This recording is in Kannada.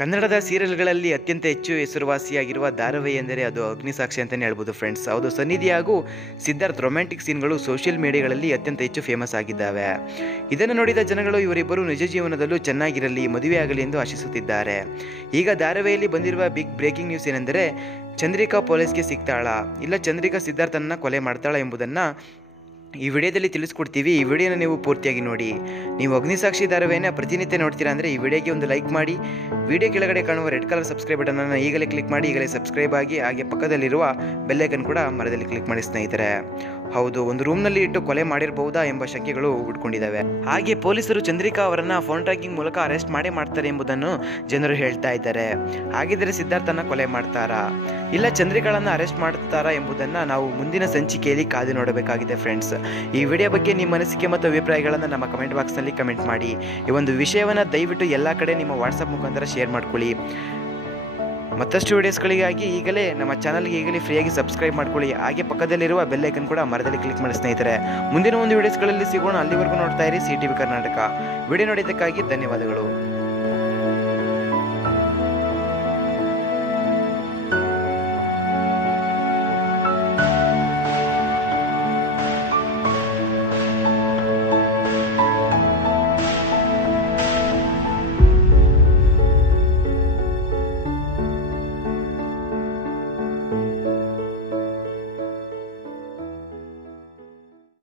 ಕನ್ನಡದ ಸೀರಿಯಲ್ಗಳಲ್ಲಿ ಅತ್ಯಂತ ಹೆಚ್ಚು ಹೆಸರುವಾಸಿಯಾಗಿರುವ ಧಾರಾವಾಹಿ ಎಂದರೆ ಅದು ಅಗ್ನಿಸಾಕ್ಷಿ ಅಂತಲೇ ಹೇಳ್ಬೋದು ಫ್ರೆಂಡ್ಸ್. ಹೌದು, ಸನ್ನಿಧಿ ಹಾಗೂ ಸಿದ್ಧಾರ್ಥ್ ರೊಮ್ಯಾಂಟಿಕ್ ಸೀನ್ಗಳು ಸೋಷಿಯಲ್ ಮೀಡಿಯಾಗಳಲ್ಲಿ ಅತ್ಯಂತ ಹೆಚ್ಚು ಫೇಮಸ್ ಆಗಿದ್ದಾವೆ. ಇದನ್ನು ನೋಡಿದ ಜನಗಳು ಇವರಿಬ್ಬರು ನಿಜ ಜೀವನದಲ್ಲೂ ಚೆನ್ನಾಗಿರಲಿ, ಮದುವೆಯಾಗಲಿ ಎಂದು ಆಶಿಸುತ್ತಿದ್ದಾರೆ. ಈಗ ಧಾರಾವಾಹಿಯಲ್ಲಿ ಬಂದಿರುವ ಬಿಗ್ ಬ್ರೇಕಿಂಗ್ ನ್ಯೂಸ್ ಏನೆಂದರೆ, ಚಂದ್ರಿಕಾ ಪೊಲೀಸ್ಗೆ ಸಿಗ್ತಾಳಾ ಇಲ್ಲ ಚಂದ್ರಿಕಾ ಸಿದ್ಧಾರ್ಥನ್ನ ಕೊಲೆ ಮಾಡ್ತಾಳಾ ಎಂಬುದನ್ನು ಈ ವಿಡಿಯೋದಲ್ಲಿ ತಿಳಿಸ್ಕೊಡ್ತೀವಿ. ಈ ವಿಡಿಯೋನ ನೀವು ಪೂರ್ತಿಯಾಗಿ ನೋಡಿ. ನೀವು ಅಗ್ನಿಸಾಕ್ಷಿ ಧಾರಾವಾಹಿನ ಪ್ರತಿನಿತ್ಯ ನೋಡ್ತೀರಾ ಅಂದರೆ ಈ ವಿಡಿಯೋಗೆ ಒಂದು ಲೈಕ್ ಮಾಡಿ. ವಿಡಿಯೋ ಕೆಳಗಡೆ ಕಾಣುವ ರೆಡ್ ಕಲರ್ ಸಬ್ಸ್ಕ್ರೈಬ್ ಬಟನನ್ನು ಈಗಲೇ ಕ್ಲಿಕ್ ಮಾಡಿ, ಈಗಲೇ ಸಬ್ಸ್ಕ್ರೈಬ್ ಆಗಿ. ಹಾಗೆ ಪಕ್ಕದಲ್ಲಿರುವ ಬೆಲ್ ಐಕನ್ ಕೂಡ ಮರದಲ್ಲಿ ಕ್ಲಿಕ್ ಮಾಡಿ ಸ್ನೇಹಿತರೆ. ಹೌದು, ಒಂದು ರೂಮ್ನಲ್ಲಿ ಇಟ್ಟು ಕೊಲೆ ಮಾಡಿರಬಹುದಾ ಎಂಬ ಶಂಕೆಗಳು ಹುಡ್ಕೊಂಡಿದ್ದಾವೆ. ಹಾಗೆ ಪೊಲೀಸರು ಚಂದ್ರಿಕಾ ಅವರನ್ನು ಫೋನ್ ಟ್ರ್ಯಾಕಿಂಗ್ ಮೂಲಕ ಅರೆಸ್ಟ್ ಮಾಡ್ತಾರೆ ಎಂಬುದನ್ನು ಜನರು ಹೇಳ್ತಾ ಇದ್ದಾರೆ. ಹಾಗಿದ್ದರೆ ಸಿದ್ಧಾರ್ಥನ ಕೊಲೆ ಮಾಡ್ತಾರಾ ಇಲ್ಲ ಚಂದ್ರಿಕಾಳನ್ನು ಅರೆಸ್ಟ್ ಮಾಡ್ತಾರಾ ಎಂಬುದನ್ನು ನಾವು ಮುಂದಿನ ಸಂಚಿಕೆಯಲ್ಲಿ ಕಾದು ನೋಡಬೇಕಾಗಿದೆ ಫ್ರೆಂಡ್ಸ್. ಈ ವಿಡಿಯೋ ಬಗ್ಗೆ ನಿಮ್ಮ ಅನಿಸಿಕೆ ಮತ್ತು ಅಭಿಪ್ರಾಯಗಳನ್ನು ನಮ್ಮ ಕಮೆಂಟ್ ಬಾಕ್ಸ್ನಲ್ಲಿ ಕಮೆಂಟ್ ಮಾಡಿ. ಈ ಒಂದು ವಿಷಯವನ್ನು ದಯವಿಟ್ಟು ಎಲ್ಲ ಕಡೆ ನಿಮ್ಮ ವಾಟ್ಸಪ್ ಮುಖಾಂತರ ಶೇರ್ ಮಾಡ್ಕೊಳ್ಳಿ. ಮತ್ತಷ್ಟು ವಿಡಿಯೋಸ್ಗಳಿಗಾಗಿ ಈಗಲೇ ನಮ್ಮ ಚಾನಲ್ಗೆ ಈಗಲೇ ಫ್ರೀಯಾಗಿ ಸಬ್ಸ್ಕ್ರೈಬ್ ಮಾಡ್ಕೊಳ್ಳಿ. ಹಾಗೆ ಪಕ್ಕದಲ್ಲಿರುವ ಬೆಲ್ ಐಕನ್ ಕೂಡ ಮರದಲ್ಲಿ ಕ್ಲಿಕ್ ಮಾಡಿ ಸ್ನೇಹಿತರೆ. ಮುಂದಿನ ಒಂದು ವಿಡಿಯೋಸ್ಗಳಲ್ಲಿ ಸಿಗೋಣ. ಅಲ್ಲಿವರೆಗೂ ನೋಡ್ತಾ ಇರಿ CTV ಕರ್ನಾಟಕ. ವಿಡಿಯೋ ನೋಡಿದ್ದಕ್ಕಾಗಿ ಧನ್ಯವಾದಗಳು.